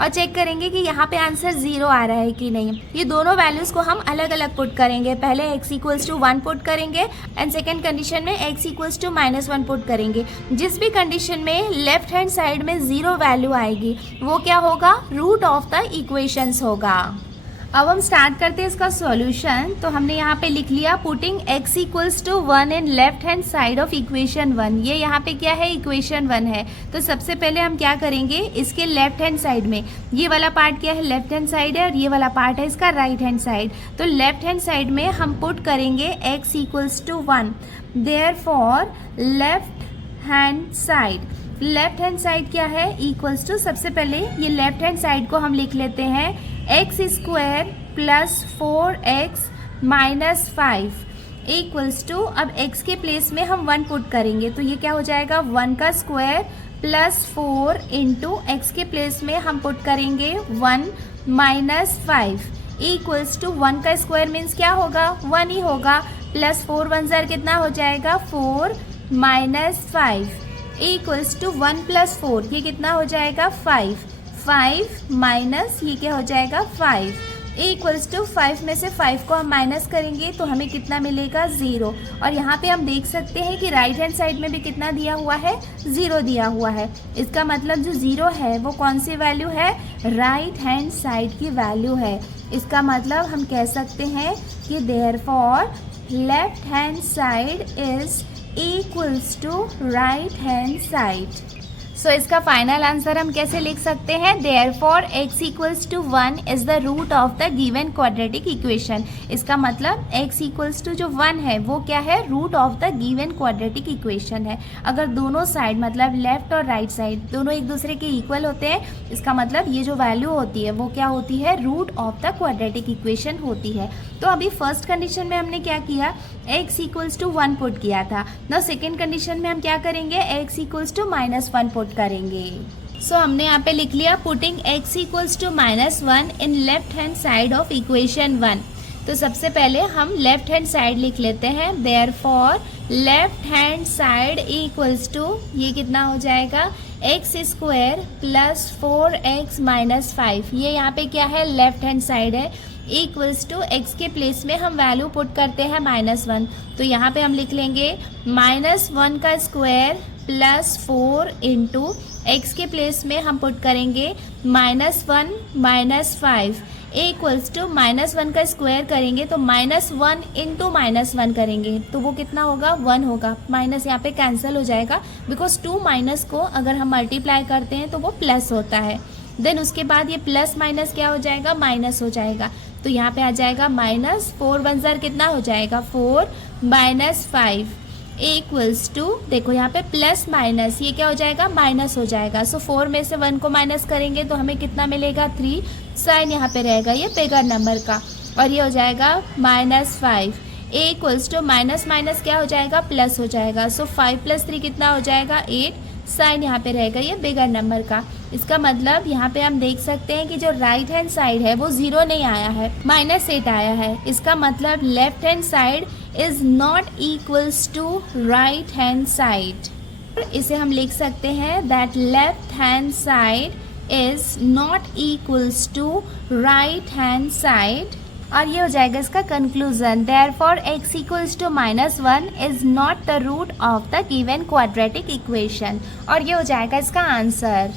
और चेक करेंगे कि यहाँ पे आंसर 0 आ रहा है कि नहीं। ये दोनों वैल्यूज को हम अलग अलग पुट करेंगे, पहले x इक्वल्स टू 1 पुट करेंगे एंड सेकेंड कंडीशन में x इक्वल्स टू -1 पुट करेंगे। जिस भी कंडीशन में लेफ्ट हैंड साइड में 0 वैल्यू आएगी वो क्या होगा रूट ऑफ द इक्वेशंस होगा। अब हम स्टार्ट करते हैं इसका सॉल्यूशन। तो हमने यहाँ पे लिख लिया putting x equals to 1 in left hand side of equation 1। ये यहाँ पे क्या है इक्वेशन 1 है तो सबसे पहले हम क्या करेंगे इसके लेफ्ट हैंड साइड में, ये वाला पार्ट क्या है लेफ्ट हैंड साइड है और ये वाला पार्ट है इसका राइट हैंड साइड। तो लेफ्ट हैंड साइड में हम पुट करेंगे x equals to 1। Therefore left hand side, left hand side क्या है इक्वल्स टू, सबसे पहले ये लेफ्ट हैंड साइड को हम लिख लेते हैं x square plus 4x minus 5 equals to, अब x के प्लेस में हम 1 पुट करेंगे तो ये क्या हो जाएगा 1 का स्क्वायर प्लस 4 इंटू एक्स के प्लेस में हम पुट करेंगे 1 माइनस 5 इक्वल्स टू 1 का स्क्वायर मीन्स क्या होगा 1 ही होगा, प्लस 4 1 ज़र कितना हो जाएगा 4 माइनस 5 इक्वल्स टू 1 प्लस 4 ये कितना हो जाएगा 5 माइनस ये क्या हो जाएगा 5 इक्वल्स टू 5 में से 5 को हम माइनस करेंगे तो हमें कितना मिलेगा 0। और यहाँ पे हम देख सकते हैं कि राइट हैंड साइड में भी कितना दिया हुआ है 0 दिया हुआ है। इसका मतलब जो 0 है वो कौन सी वैल्यू है राइट हैंड साइड की वैल्यू है। इसका मतलब हम कह सकते हैं कि therefore left hand side is equals to right hand side. So इसका फाइनल आंसर हम कैसे लिख सकते हैं? Therefore x equals to 1 is the root of the given quadratic equation. इसका मतलब x इक्वल्स टू जो 1 है वो क्या है? Root of the given quadratic equation है। अगर दोनों साइड मतलब लेफ्ट और राइट साइड दोनों एक दूसरे के इक्वल होते हैं, इसका मतलब ये जो वैल्यू होती है वो क्या होती है? Root of the quadratic equation होती है। तो अभी फर्स्ट कंडीशन में हमने क्या किया? x इक्वल्स टू 1 पुट किया था। नाउ सेकेंड कंडीशन में हम क्या करेंगे? x इक्वल्स टू -1 पुट करेंगे। सो हमने यहाँ पे लिख लिया putting x equals to -1 in left hand side of equation 1। तो सबसे पहले हम लेफ्ट हैंड साइड लिख लेते हैं। Therefore left hand side equals to, ये कितना हो जाएगा? x square plus 4x minus 5। ये यहाँ पे क्या है? लेफ्ट हैंड साइड है। इक्वल्स टू x के प्लेस में हम वैल्यू पुट करते हैं -1। तो यहाँ पे हम लिख लेंगे -1 का स्क्वायर प्लस 4 इंटू एक्स के प्लेस में हम पुट करेंगे -1 माइनस 5 इक्वल्स टू -1 का स्क्वायर करेंगे तो -1 इंटू -1 करेंगे तो वो कितना होगा? 1 होगा। माइनस यहाँ पे कैंसिल हो जाएगा बिकॉज 2 माइनस को अगर हम मल्टीप्लाई करते हैं तो वो प्लस होता है। देन उसके बाद ये प्लस माइनस क्या हो जाएगा? माइनस हो जाएगा। तो यहाँ पे आ जाएगा -4 1 ज़र कितना हो जाएगा? 4 माइनस 5 इक्वल्स टू, देखो यहाँ पे प्लस माइनस ये क्या हो जाएगा? माइनस हो जाएगा। सो 4 में से 1 को माइनस करेंगे तो हमें कितना मिलेगा? 3। साइन यहाँ पे रहेगा ये बिगर नंबर का और ये हो जाएगा -5 इक्वल्स टू माइनस माइनस क्या हो जाएगा? प्लस हो जाएगा। सो 5 + 3 कितना हो जाएगा? 8। साइन यहाँ पे रहेगा ये बिगर नंबर का। इसका मतलब यहाँ पे हम देख सकते हैं कि जो राइट हैंड साइड है वो 0 नहीं आया है, -8 आया है। इसका मतलब left hand side is not equals to right hand side. इसे हम लिख सकते हैं that left hand side is not equals to right hand side. और ये हो जाएगा इसका conclusion. Therefore x equals to -1 is not the root of the given quadratic equation. और ये हो जाएगा इसका आंसर।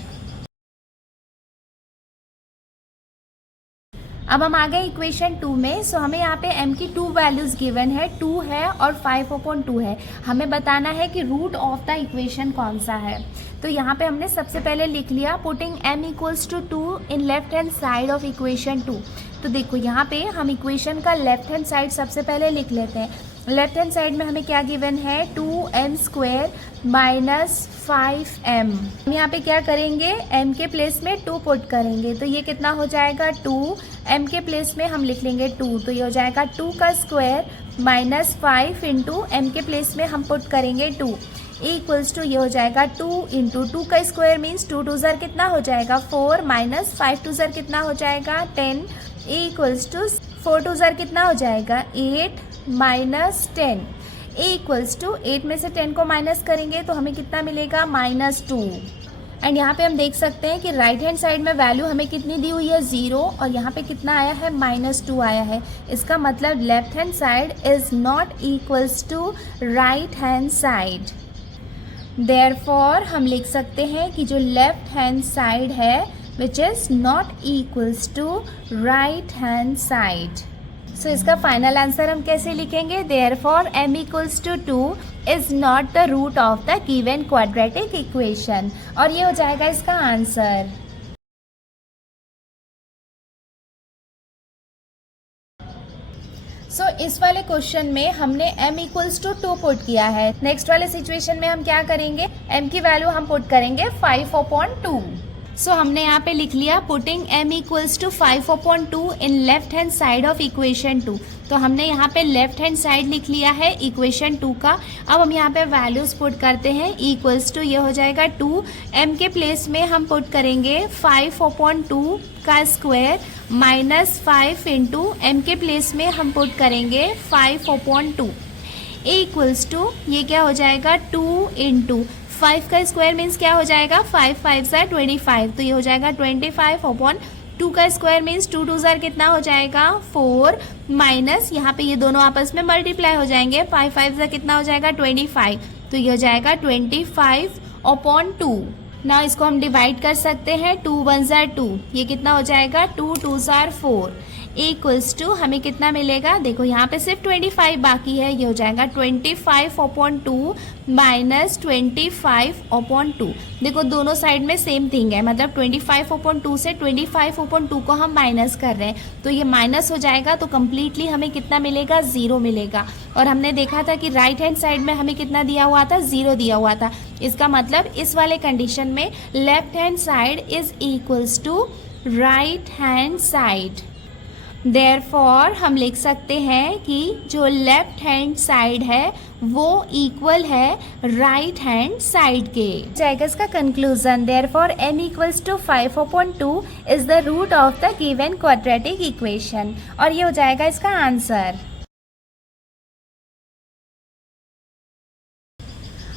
अब हम आ गए इक्वेशन 2 में। सो हमें यहाँ पे m की 2 वैल्यूज गिवन है, 2 है और 5/2 है। हमें बताना है कि रूट ऑफ द इक्वेशन कौन सा है। तो यहाँ पे हमने सबसे पहले लिख लिया putting m equals to 2 in left hand side of equation 2। तो देखो यहाँ पे हम इक्वेशन का लेफ्ट हैंड साइड सबसे पहले लिख लेते हैं। लेफ्ट हैंड साइड में हमें क्या गिवन है? 2m² -5m। हम यहाँ पे क्या करेंगे? m के प्लेस में 2 पुट करेंगे तो ये कितना हो जाएगा? 2। m के प्लेस में हम लिख लेंगे 2 तो ये हो जाएगा 2 का स्क्वायर -5 इंटू m के प्लेस में हम पुट करेंगे 2 इक्वल्स टू, ये हो जाएगा 2 इंटू 2 का स्क्वायर मीन्स 2 2 ज़र कितना हो जाएगा? 4 माइनस 5 2 ज़र कितना हो जाएगा? 10 इक्वल्स टू 4 2 ज़र कितना हो जाएगा? 8 माइनस 10 इक्वल्स टू 8 में से 10 को माइनस करेंगे तो हमें कितना मिलेगा? -2। एंड यहाँ पे हम देख सकते हैं कि राइट हैंड साइड में वैल्यू हमें कितनी दी हुई है? 0 और यहाँ पे कितना आया है? -2 आया है। इसका मतलब left hand side is not equals to right hand side. Therefore हम लिख सकते हैं कि जो लेफ्ट हैंड साइड है which is not equals to right hand side. So इसका फाइनल आंसर हम कैसे लिखेंगे? Therefore m equals to 2 is not the root of the given quadratic equation. और ये हो जाएगा इसका आंसर। सो इस वाले क्वेश्चन में हमने m इक्वल्स टू 2 पुट किया है। नेक्स्ट वाले सिचुएशन में हम क्या करेंगे? m की वैल्यू हम पुट करेंगे 5/2। सो हमने यहाँ पे लिख लिया putting m equals to 5/2 in left hand side of equation 2। तो हमने यहाँ पे लेफ्ट हैंड साइड लिख लिया है इक्वेशन 2 का। अब हम यहाँ पे वैल्यूज पुट करते हैं इक्वल्स टू, ये हो जाएगा 2। m के प्लेस में हम पुट करेंगे 5/2 का स्क्वायर -5 इंटू m के प्लेस में हम पुट करेंगे 5/2 इक्वल्स टू, ये क्या हो जाएगा? 2 इंटू 5 का स्क्वायर मीन्स क्या हो जाएगा? 5 5 ज़र 25 तो ये हो जाएगा 25/2 का स्क्वायर मीन्स 2 2 ज़र कितना हो जाएगा? 4 माइनस यहाँ पे ये दोनों आपस में मल्टीप्लाई हो जाएंगे 5 5 ज़र कितना हो जाएगा? 25 तो ये हो जाएगा 25/2 ना इसको हम डिवाइड कर सकते हैं, 2 1 ज़ार 2, ये कितना हो जाएगा 2 2 ज़ार 4 इक्वल्स टू हमें कितना मिलेगा, देखो यहाँ पे सिर्फ 25 बाकी है, ये हो जाएगा 25/2 माइनस 25/2। देखो दोनों साइड में सेम थिंग है, मतलब 25/2 से 25/2 को हम माइनस कर रहे हैं, तो ये माइनस हो जाएगा, तो कम्प्लीटली हमें कितना मिलेगा 0 मिलेगा। और हमने देखा था कि राइट हैंड साइड में हमें कितना दिया हुआ था, 0 दिया हुआ था। इसका मतलब इस वाले कंडीशन में left hand side is equals to right hand side. Therefore हम लिख सकते हैं कि जो लेफ्ट हैंड साइड है वो इक्वल है राइट हैंड साइड के। जाएगा इसका conclusion, therefore n equals to 5/2 is the root of the given quadratic equation, और ये हो जाएगा इसका आंसर।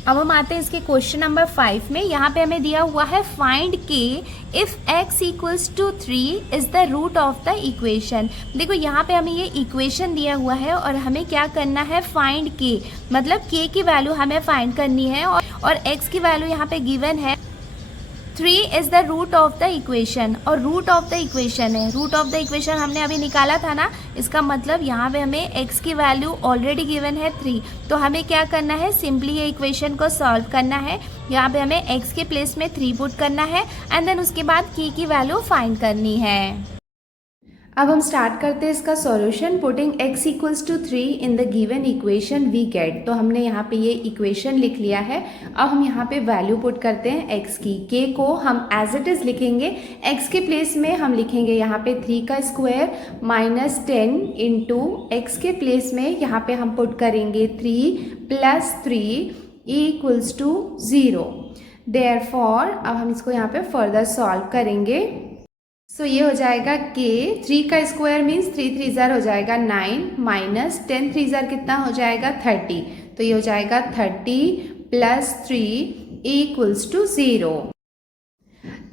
अब हम आते हैं इसके क्वेश्चन नंबर 5 में। यहाँ पे हमें दिया हुआ है फाइंड के if x equals to 3 is the root of the equation. देखो यहाँ पे हमें ये इक्वेशन दिया हुआ है और हमें क्या करना है, फाइंड के, मतलब k की वैल्यू हमें फाइंड करनी है, और x की वैल्यू यहाँ पे गिवन है 3 is the root of the equation, और रूट ऑफ द इक्वेशन है, रूट ऑफ द इक्वेशन हमने अभी निकाला था ना, इसका मतलब यहाँ पे हमें x की वैल्यू ऑलरेडी गिवन है 3, तो हमें क्या करना है, सिंपली ये इक्वेशन को सॉल्व करना है। यहाँ पे हमें x के प्लेस में 3 पुट करना है एंड देन उसके बाद k की वैल्यू फाइंड करनी है। अब हम स्टार्ट करते हैं इसका solution. Putting x equals to 3 in the given equation we get, तो हमने यहाँ पे ये इक्वेशन लिख लिया है। अब हम यहाँ पे वैल्यू पुट करते हैं x की, k को हम एज इट इज लिखेंगे, x के प्लेस में हम लिखेंगे यहाँ पे 3 का स्क्वायर माइनस 10 इंटू x के प्लेस में यहाँ पे हम पुट करेंगे 3 प्लस 3 इक्वल्स टू 0। देयरफॉर अब हम इसको यहाँ पे फर्दर सॉल्व करेंगे। सो ये हो जाएगा k, 3 का स्क्वायर मीन्स 3 3 ज़ार हो जाएगा 9 माइनस 10 3 ज़ार कितना हो जाएगा 30, तो ये हो जाएगा 30 प्लस 3 इक्वल्स टू 0।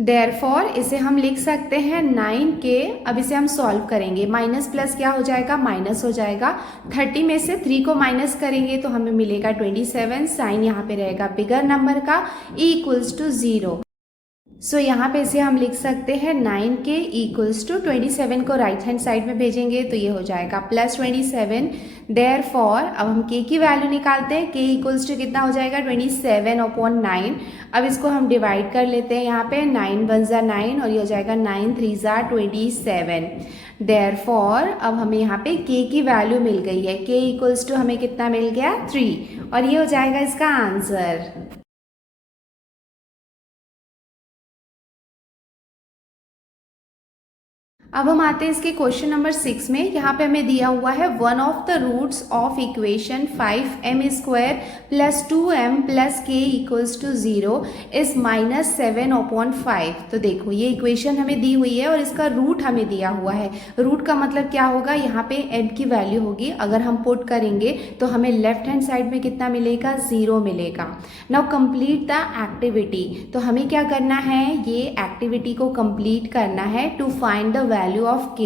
देयरफॉर इसे हम लिख सकते हैं 9k। अब इसे हम सॉल्व करेंगे, माइनस प्लस क्या हो जाएगा, माइनस हो जाएगा, 30 में से 3 को माइनस करेंगे तो हमें मिलेगा 27, साइन यहाँ पे रहेगा बिगर नंबर का, इक्वल्स टू 0। सो यहाँ पे इसे हम लिख सकते हैं 9k इक्वल्स टू 27 को राइट हैंड साइड में भेजेंगे तो ये हो जाएगा प्लस 27। देयरफॉर अब हम k की वैल्यू निकालते हैं, k इक्वल्स टू कितना हो जाएगा 27/9। अब इसको हम डिवाइड कर लेते हैं, यहाँ पे 9 1 ज़ार 9 और ये हो जाएगा 9 3 ज़ार 27। देयरफॉर अब हमें यहाँ पे k की वैल्यू मिल गई है, k इक्वल्स टू हमें कितना मिल गया 3, और ये हो जाएगा इसका आंसर। अब हम आते हैं इसके क्वेश्चन नंबर 6 में। यहाँ पे हमें दिया हुआ है one of the roots of equation 5m² plus 2m plus k equals to 0 is minus 7/5। तो देखो ये इक्वेशन हमें दी हुई है और इसका रूट हमें दिया हुआ है। रूट का मतलब क्या होगा, यहाँ पे m की वैल्यू होगी, अगर हम पुट करेंगे तो हमें लेफ्ट हैंड साइड में कितना मिलेगा, 0 मिलेगा। नाउ कंप्लीट द एक्टिविटी, तो हमें क्या करना है, ये एक्टिविटी को कंप्लीट करना है to find the value of k,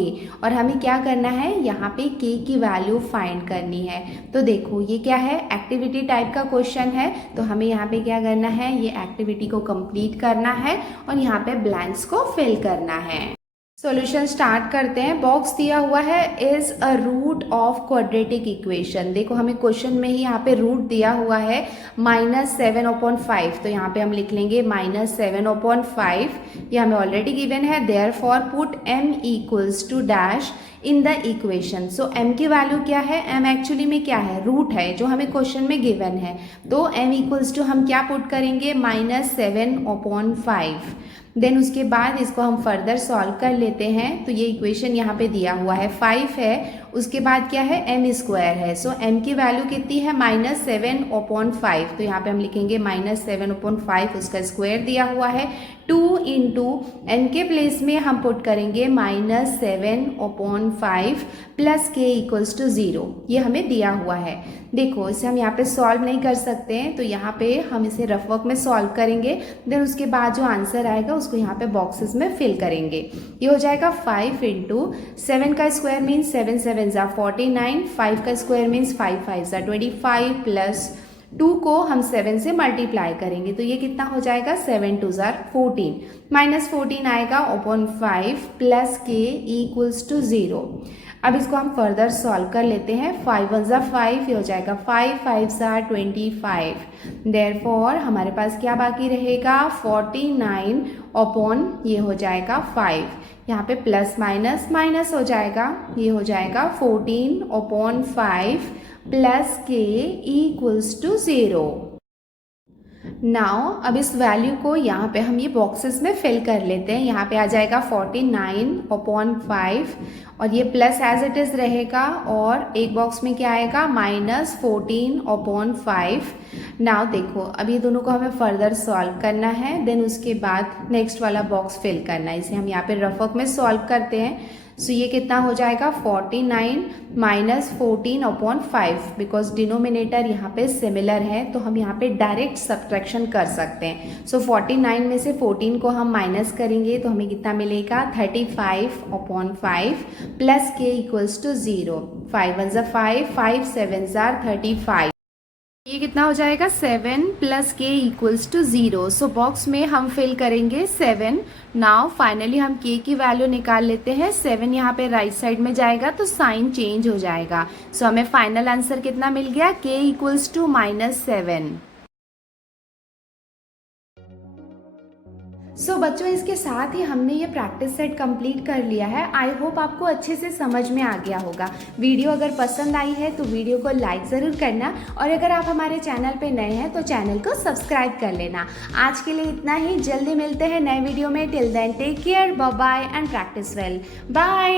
और हमें क्या करना है, यहाँ पे k की वैल्यू फाइंड करनी है। तो देखो ये क्या है, एक्टिविटी टाइप का क्वेश्चन है, तो हमें यहाँ पे क्या करना है, ये एक्टिविटी को कंप्लीट करना है और यहाँ पे ब्लैंक्स को फिल करना है। सॉल्यूशन स्टार्ट करते हैं। बॉक्स दिया हुआ है is a root of quadratic equation. देखो हमें क्वेश्चन में ही यहाँ पे रूट दिया हुआ है -7/5, तो यहाँ पे हम लिख लेंगे -7/5, ये हमें ऑलरेडी गिवन है। Therefore put m equals to dash in the equation. So m की वैल्यू क्या है, m एक्चुअली में क्या है, रूट है जो हमें क्वेश्चन में गिवन है, तो m इक्वल्स टू हम क्या पुट करेंगे, -7/5। देन उसके बाद इसको हम फर्दर सॉल्व कर लेते हैं। तो ये इक्वेशन यहाँ पे दिया हुआ है 5 है, उसके बाद क्या है m² है। सो m की वैल्यू कितनी है, -7/5, तो यहाँ पे हम लिखेंगे -7/5, उसका स्क्वायर दिया हुआ है। 2 इंटू m के प्लेस में हम पुट करेंगे -7/5 प्लस k इक्वल्स टू 0, ये हमें दिया हुआ है। देखो इसे हम यहाँ पे सॉल्व नहीं कर सकते हैं, तो यहाँ पे हम इसे रफ वर्क में सॉल्व करेंगे। देन उसके बाद जो आंसर आएगा उसको यहाँ पे बॉक्सेस में फिल करेंगे। ये हो जाएगा 5 इंटू 7 का स्क्वायर मीन्स 7 7 ज़ा 49, 5 का स्क्वायर मीन्स 5 5 ज़ा 25 प्लस 2 को हम 7 से मल्टीप्लाई करेंगे तो ये कितना हो जाएगा 7 2 जार 14 माइनस 14 आएगा अपॉन 5 प्लस के इक्वल्स टू 0। अब इसको हम फर्दर सॉल्व कर लेते हैं। 5 1 ज़ा 5 ये हो जाएगा 5 5 ज़ा 25। देयरफॉर हमारे पास क्या बाकी रहेगा 49 अपॉन ये हो जाएगा 5। यहाँ पे प्लस माइनस माइनस हो जाएगा, ये हो जाएगा 14 अपॉन 5 प्लस के इक्वल्स टू 0। नाउ अब इस वैल्यू को यहाँ पे हम ये बॉक्सेस में फिल कर लेते हैं। यहाँ पे आ जाएगा 49 अपॉन 5 और ये प्लस एज इट इज़ रहेगा और एक बॉक्स में क्या आएगा माइनस 14 अपॉन 5। नाउ देखो अब ये दोनों को हमें फर्दर सॉल्व करना है, देन उसके बाद नेक्स्ट वाला बॉक्स फिल करना है। इसे हम यहाँ पे रफ वर्क में सॉल्व करते हैं। सो ये कितना हो जाएगा 49 माइनस 14 अपॉन 5। बिकॉज डिनोमिनेटर यहाँ पे सिमिलर है तो हम यहाँ पे डायरेक्ट सब्ट्रैक्शन कर सकते हैं। सो 49 में से 14 को हम माइनस करेंगे तो हमें कितना मिलेगा 35 अपॉन 5 प्लस के इक्वल्स टू 0। 5 1 ज़ा 5 5 7 ज़ा 35। ये कितना हो जाएगा 7 प्लस के इक्वल्स टू 0। सो बॉक्स में हम फिल करेंगे 7। नाउ फाइनली हम के की वैल्यू निकाल लेते हैं। 7 यहाँ पे राइट साइड में जाएगा तो साइन चेंज हो जाएगा। सो हमें फाइनल आंसर कितना मिल गया के इक्वल्स टू -7। सो बच्चों इसके साथ ही हमने ये प्रैक्टिस सेट कंप्लीट कर लिया है। आई होप आपको अच्छे से समझ में आ गया होगा। वीडियो अगर पसंद आई है तो वीडियो को लाइक ज़रूर करना और अगर आप हमारे चैनल पे नए हैं तो चैनल को सब्सक्राइब कर लेना। आज के लिए इतना ही, जल्दी मिलते हैं नए वीडियो में। Till then take care, bye bye and practice well. Bye.